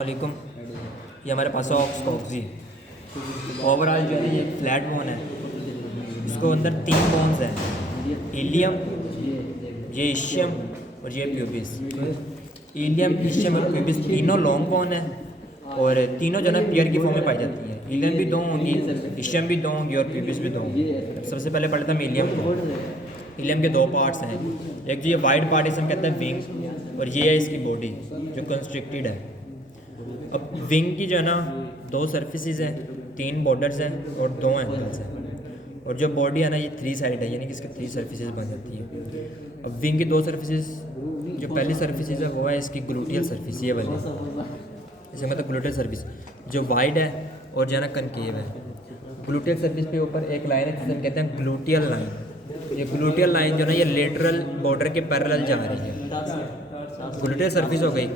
वालेकुम। ये हमारे पास ऑक्सी ओवरऑल जो है ये फ्लैट बोन है। इसको अंदर 3 बोन्स हैं, इलियम, ये इशियम और ये प्यूबिस। इलियम, इशियम और प्यूबिस तीनों लॉन्ग बोन है और तीनों जो है पेयर की फॉर्म में पाई जाती है। इलियम भी 2 होंगी, इशियम भी 2 होंगी और प्यूबिस भी 2 होंगी। सबसे पहले पढ़ते हैं इलियम को। इलियम के 2 पार्ट्स हैं, एक जो ये वाइड पार्ट इसे हम कहते हैं विंग और ये है इसकी बॉडी जो कंस्ट्रिक्टेड है। अब विंग की जो है ना 2 सर्फिसेज हैं, 3 बॉर्डर्स हैं और 2 एंगल्स हैं। और जो बॉडी है ना ये 3 साइड है, यानी कि इसके 3 सर्फिसेज बन जाती है। अब विंग की 2 सर्फिसेज, जो पहली सर्फिसेज है वो है इसकी ग्लूटियल सर्फिस, ये वाली, इसे मतलब ग्लूटियल सर्फिस जो वाइड है और जो है ना कनकेव है। ग्लूटियल सर्फिस पे ऊपर एक लाइन है जिसे हम कहते हैं ग्लूटियल लाइन। ये ग्लूटियल लाइन जो है ना ये लेटरल बॉर्डर के पैरेलल जा रही है। ग्लूटियल सर्फिस हो गई।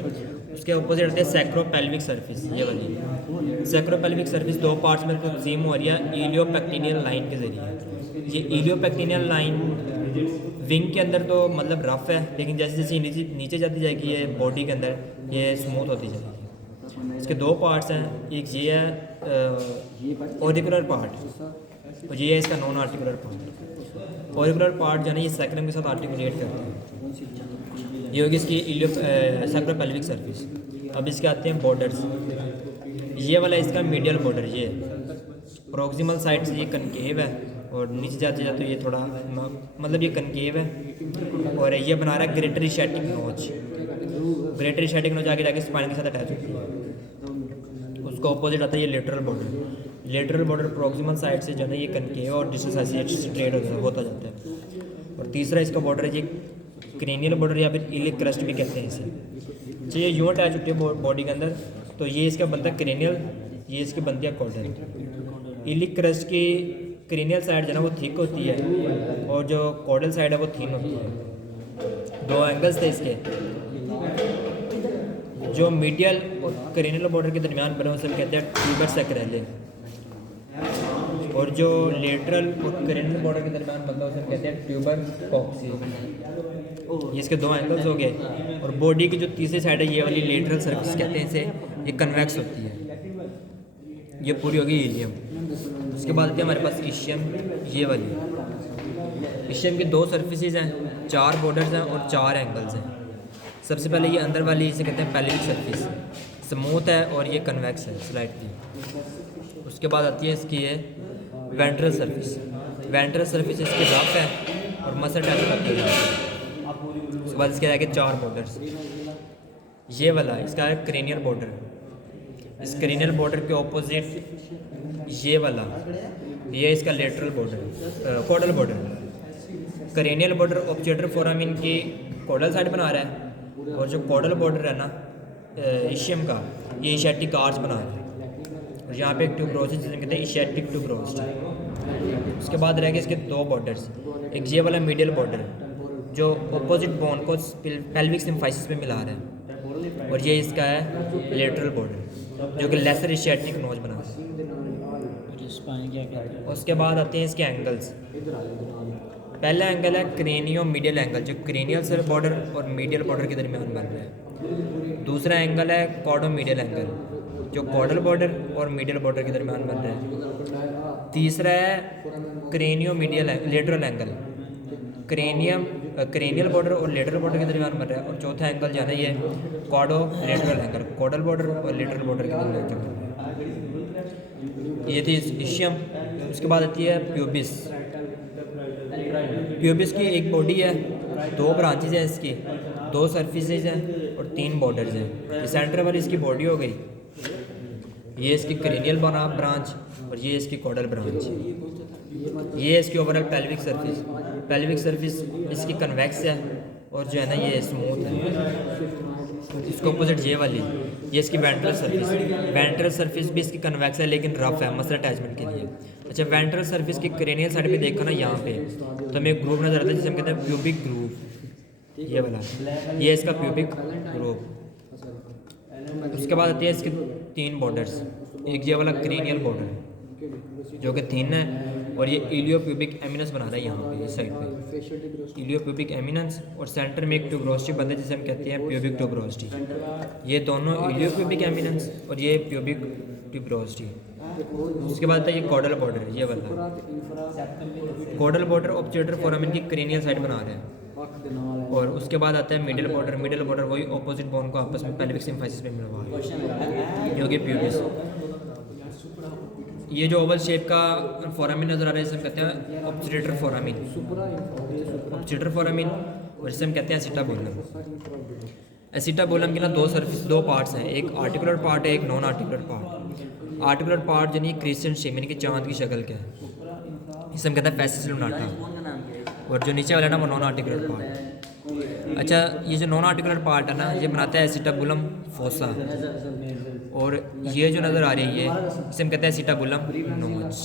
उसके अपोजिट आते हैं सैक्रोपेल्विक सर्फिस, ये वाली। सैक्रोपेल्विक सर्फिस 2 पार्ट्स में तकसीम हो रही है इलियोपेक्टिनियल लाइन के ज़रिए। ये इलियोपेक्टिनियल लाइन विंग के अंदर तो मतलब रफ है, लेकिन जैसे जैसे नीचे जाती जाएगी ये बॉडी के अंदर ये स्मूथ होती जाएगी। इसके 2 पार्ट्स हैं, एक ये है ऑरिकुलर पार्ट और ये है इसका non articular part. Auricular part जो है ना ये सैक्रम के साथ आर्टिकुलेट करता है। ये होगी इसकी सैक्रोपेल्विक सर्फिस। अब इसके आते हैं बॉर्डर्स। ये वाला इसका मीडियल बॉर्डर, ये प्रोक्सिमल साइड से ये कनकेव है और नीचे जाते जाते ये थोड़ा मतलब ये कनकेव है और ये बना रहा है ग्रेटर इशियाटिक नोच। ग्रेटर इशियाटिक नोच आगे जाके स्पाइन के साथ अटैच होती है। उसका ऑपोजिट आता है ये lateral border. Lateral border proximal side से जो है ये कनकेव और डिसोसिएट स्ट्रेट होता जाता है। और तीसरा इसका बॉर्डर है ये क्रेनियल बॉर्डर या फिर इलिक क्रस्ट भी कहते हैं इसे। तो ये यूँ अटैच होती है बॉडी के अंदर, तो ये इसका बनता है क्रेनियल, ये इसकी बनती है कॉर्डल। इलिक क्रस्ट की क्रेनियल साइड जो है ना वो थिक होती है और जो कॉर्डल साइड है वो थिन होती है। 2 एंगल्स थे इसके, जो मीडियल और क्रेनियल बॉर्डर के दरमियान बने उसे कहते हैं ट्यूबर सैक्रेले, और जो लेटरल और क्रेनियल बॉर्डर के दरमियान बनता है उसे कहते हैं ट्यूबर कॉक्सी। ये इसके 2 एंगल्स हो गए। और बॉडी की जो तीसरी साइड है ये वाली लेटरल सर्फिस कहते हैं इसे, ये कन्वेक्स होती है। ये पूरी होगी इलियम। उसके बाद आती है हमारे पास इशियम, ये वाली। इशियम की 2 सर्फिसेज हैं, 4 बॉर्डर्स हैं और 4 एंगल्स हैं। सबसे पहले ये अंदर वाली इसे कहते हैं पेल्विक सर्फिस, स्मूथ है और ये कन्वेक्स है स्लाइटली। उसके बाद आती है इसकी ये वेंट्रल सर्फिस। वेंट्रल सर्फिस इसकी रफ है और मसल टैच करती है। उसके बाद इसके आगे 4 बॉर्डर्स। ये वाला इसका है क्रेनियल बॉर्डर। इस क्रेनियल बॉर्डर के ऑपोजिट ये वाला, ये इसका lateral border, caudal border. Cranial border obturator foramen की कॉर्डल साइड बना रहा है और जो कॉर्डल बॉर्डर है ना इशियम का, ये इशियाटिक आर्च बना रहा है। और यहाँ पे एक ट्यूबरोसिस जिसे कहते हैं इशियाटिक ट्यूबरोस्ट। उसके बाद रह गए इसके 2 बॉर्डर्स, एक ये वाला मीडियल बॉर्डर जो ऑपोजिट बोन को पेल्विक सिम्फाइसिस पे मिला रहा है, और ये इसका है लेटरल बॉर्डर जो कि लेसर इशियाटिक नोच बना रहा है। उसके बाद आते हैं इसके एंगल्स। पहला एंगल है क्रेनियो मीडियल एंगल जो क्रेनियल सर बॉर्डर और मीडियल बॉर्डर के दरमियान बन रहा है। दूसरा एंगल है कॉर्डो मीडियल एंगल जो कॉर्डल बॉर्डर और मीडियल बॉर्डर के दरमियान बन रहा है। तीसरा है cranio medial lateral angle, cranial border और लेटरल बॉर्डर के दरमियान बन रहा है। और चौथा एंगल जो है ना ये कॉर्डो लेटरल एंगल, कॉर्डल बॉर्डर और लेटरल बॉर्डर के दरमियान जो बन रहा है। ये थी इशियम। उसके बाद आती है प्यूबिस। प्यूबिस की एक बॉडी है, 2 ब्रांचेज हैं इसकी, 2 सर्फिसेज हैं और 3 बॉर्डर्स हैं। ये सेंटर वाली इसकी बॉडी हो गई, ये इसकी क्रेनियल ब्रांच और ये इसकी कॉर्डल ब्रांच। ये इसकी overall pelvic surface. Pelvic surface इसकी कन्वेक्स है और जो है ना ये स्मूथ है। इसके अपोजिट ये वाली, ये इसकी वेंट्रल सर्फिस। वेंट्रल सर्फिस भी इसकी कन्वेक्स है लेकिन रफ है मसल अटैचमेंट के लिए। अच्छा, वेंट्रल सर्फिस की क्रेनियल साइड पे देखो ना यहाँ पे, तो हमें एक ग्रुप नजर आता है जिसे हम कहते हैं प्यूबिक ग्रुप, ये वाला, ये इसका प्यूबिक ग्रुप। उसके बाद आती है इसके 3 बॉर्डर्स, एक ये वाला क्रेनियल बॉर्डर जो कि थिन है और ये इलियोप्यूबिक एमिनेंस बना रहा है यहाँ पे इस साइड पे, इलियोप्यूबिक एमिनेंस, और सेंटर में एक ट्यूबरोस्टी बनता है जिसे हम कहते हैं प्यूबिक ट्यूबरोस्टी। ये दोनों इलियोप्यूबिक एमिनेंस और ये प्यूबिक ट्यूबरोस्टी। उसके बाद आता है ये कॉडल बॉर्डर, ये वाला कॉडल बॉर्डर ऑब्चुलेटर फोरामेन की क्रेनियल साइड बना रहा है। और उसके बाद आता है मिडिल बॉर्डर, मिडिल बॉर्डर वही ऑपोजिट बोन को आपस में पेल्विक सिम्फाइसिस पे मिलवा रहा है, जो कि प्यूबिस। ये जो ओवल शेप का फोरामिन नजर आ रहा है इसे हम कहते हैं ऑब्चुलेटर फोरामिन, ऑब्चुलेटर फोरामिन, और इसे हम कहते हैं एसिटाबुलम। एसिटाबुलम के ना दो पार्ट्स हैं, एक आर्टिकुलर पार्ट है, एक non articular part. Articular part यानी क्रिस्चियन शेप यानी कि चांद की शक्ल का है, इसे हम कहते हैं फेसिस लुनाटा। और जो नीचे वाला है ना वो नॉन आर्टिकुलर पार्ट। अच्छा, ये जो नॉन आर्टिकुलर पार्ट है ना ये बनाता है एसिटाबुलम फोसा, और ये जो नज़र आ रही है इसे हम कहते हैं एसिटाबुलम नोच।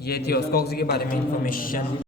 ये थी ओस्कॉक्स के बारे में इंफॉर्मेशन।